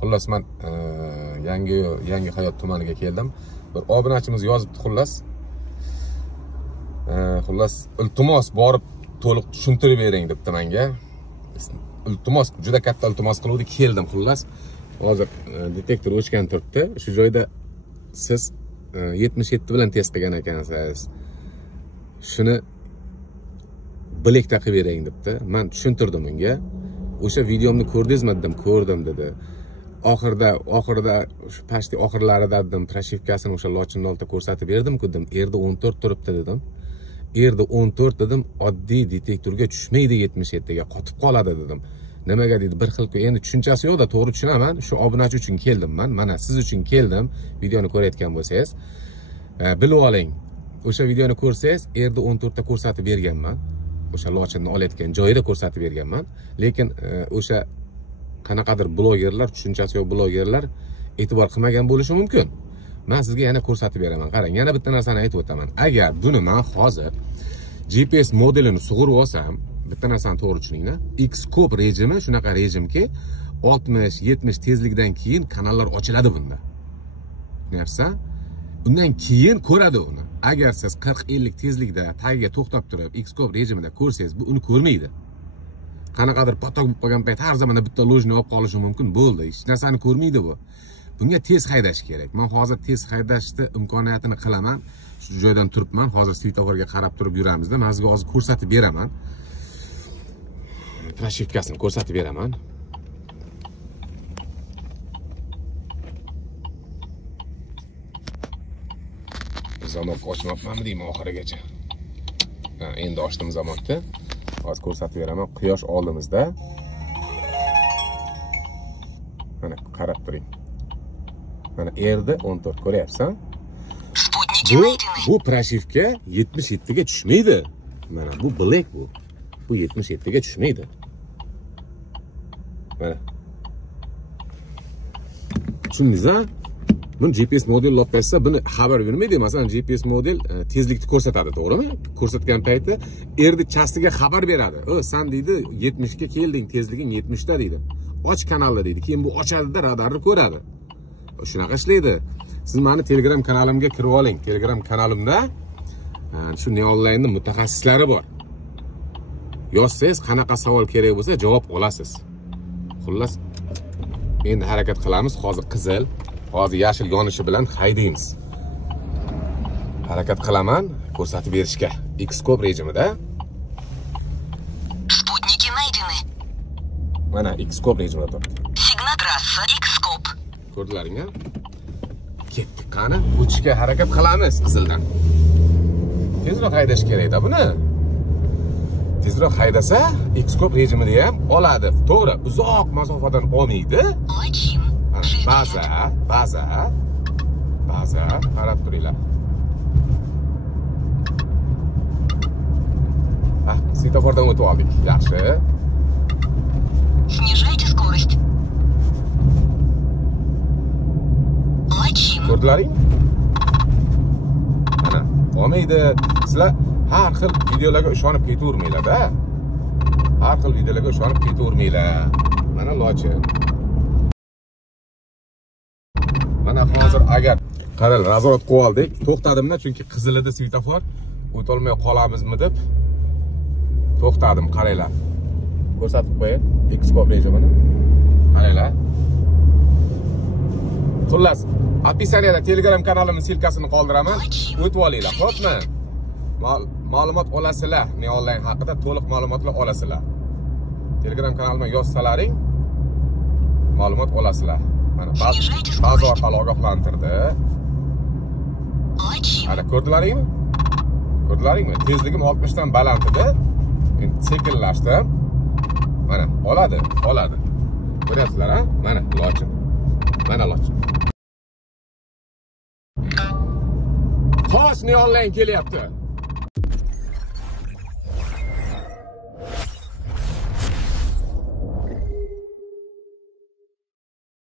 Xullas men yangi hayot tumaniga keldim. Bir obunachimiz yozibdi xullas iltimos borib to'liq tushuntirib bering debdi menga. Iltimos, juda katta iltimos qiluvdi, keldim xullas. Hozir detektor o'chgan turibdi. Shu joyda siz 77 bilan test qilgan ekansiz. Shuni bilakda qilib bering debdi. Men tushuntirdim unga. O'sha videomni ko'rdingizmi dedim, ko'rdim dedi. Oxirida shu pashti oxirlarida dedim, proshivkasini o'sha lochinni oldida ko'rsatib berdim-ku dedim. Erda 14 turibdi dedim. Erda 14 dedim, oddiy detektorga tushmaydi 77 ga, qotib qoladi dedim. Nimaga deydi, bir xil endi tushunchasi yo'q-da, to'g'ri tushunaman. Shu obunachi uchun keldim men. Mana siz uchun keldim. Videoni ko'rayotgan bo'lsangiz, bilib oling. O'sha videoni ko'rsangiz, erda 14 ta ko'rsatib berganman. O'sha lochinni olayotgan joyida ko'rsatib berganman. Lekin o'sha qanaqadir blogerlar, tushunchasi yo'q blogerlar e'tibor qilmagan bo'lishi mumkin. Men sizga yana ko'rsatib beraman. Qarang, yana bitta narsani aytib o'taman. Agar buni men hozir GPS modelini sug'urib olsam, bitta narsani to'g'ri tushuninglar. Xscope rejimi shunaqa rejimki, 60-70 tezlikdan keyin kanallar ochiladi bunda. Narsa, undan keyin ko'radi uni. Agar siz 40-50 tezlikda tagiga to'xtab turib, Xscope rejimida ko'rsangiz, bu uni ko'rmaydi. Qanaqadir potok bo'lib qolgan payt har zamanda bitta lojni olib qolishi mumkin, bo'ldi. Hech narsani ko'rmaydi bu. Bunga tez haydash kerak. Men hozir tez haydashni imkoniyatini qilaman. Shu joydan turibman. Hozir svetoforga qarab turib yuramizda. Men sizga hozir ko'rsatib beraman. Proshivkasini ko'rsatib beraman. Zamok ochmoqmanmi deyman oxirigacha. Endi ochdim zamokni. Hozir ko'rsatib beraman. Quyosh oldimizda. Mana qarab turing. Mana erda 14 ko'ryapsan. Bu proshivka 77 ga tushmaydi. Mana bu black bu. Bu 77 ga tushmaydi. Mana. Tushundingiz-a? Buni GPS model olib qo'ysa, buni xabar bermaydi. Masalan, GPS model tezlikni ko'rsatadi, to'g'rimi? Ko'rsatgan paytda erdi chastiga xabar beradi. Sen deydi 70 ga kelding, tezliging 70 ta deydi. Och kanalni deydi. Keyin bu ochadida radarni ko'radi. Shunaqa ishlaydi. Siz meni Telegram kanalimga kirib oling. Telegram kanalimda shu Neonline'ning mutaxassislari bor. Yozsangiz, qanaqa savol kerak bo'lsa javob olasiz. Xullas, endi harakat qilamiz. Hozir qizil, hozir yashil yonishi bilan haydaymiz. Harakat qilaman ko'rsatib berishga. Xscope rejimida. Sputniki найдены. Mana Xscope rejimida turibdi. Signatrassa Xscope. Ko'rdinglarmi? Ketdik, qani o'tishga harakat qilamiz qizildan. Tezroq haydash kerak-da buni. Tezroq haydasa, Xscope rejimida ham oladi. To'g'ri, uzoq masofadan olmaydi. Baza. Qarab turinglar. Svetofordan o'tib oldik. Yaxshi. Снижайте скорость. Ko'rdinglaring? Mana, olmaydi. Sizlar har xil videolarga ishonib ketavermanglar-da. Har xil videolarga ishonib ketavermanglar. Mana lochin. Mana hozir agar qarang, nazorat qilib oldik. To'xtadimmi, chunki qizil edi svetofor. O'ta olmay qolamizmi deb to'xtadim, qaranglar. Ko'rsatib qo'ying Xscope rejimini. Qaranglar. Xullas, opisaniyada Telegram kanalimning silkasini qoldiraman. O'tib olinglar, xo'pmi? Ma'lumot olasizlar, Neonline haqida to'liq ma'lumotlar olasizlar. Telegram kanalimga yozsalaring, ma'lumot olasizlar. Mana ba'zi orqali ogohlantirdi. Ana ko'rdinglaringmi? Ko'rdinglaringmi? Tezligim 60 dan baland edi. Endi sekinlashdim. Mana oladi. Ko'ryapsizlar, ha? Mana lochin. Mana lochin. Xo'sh, Neonline kelyapti.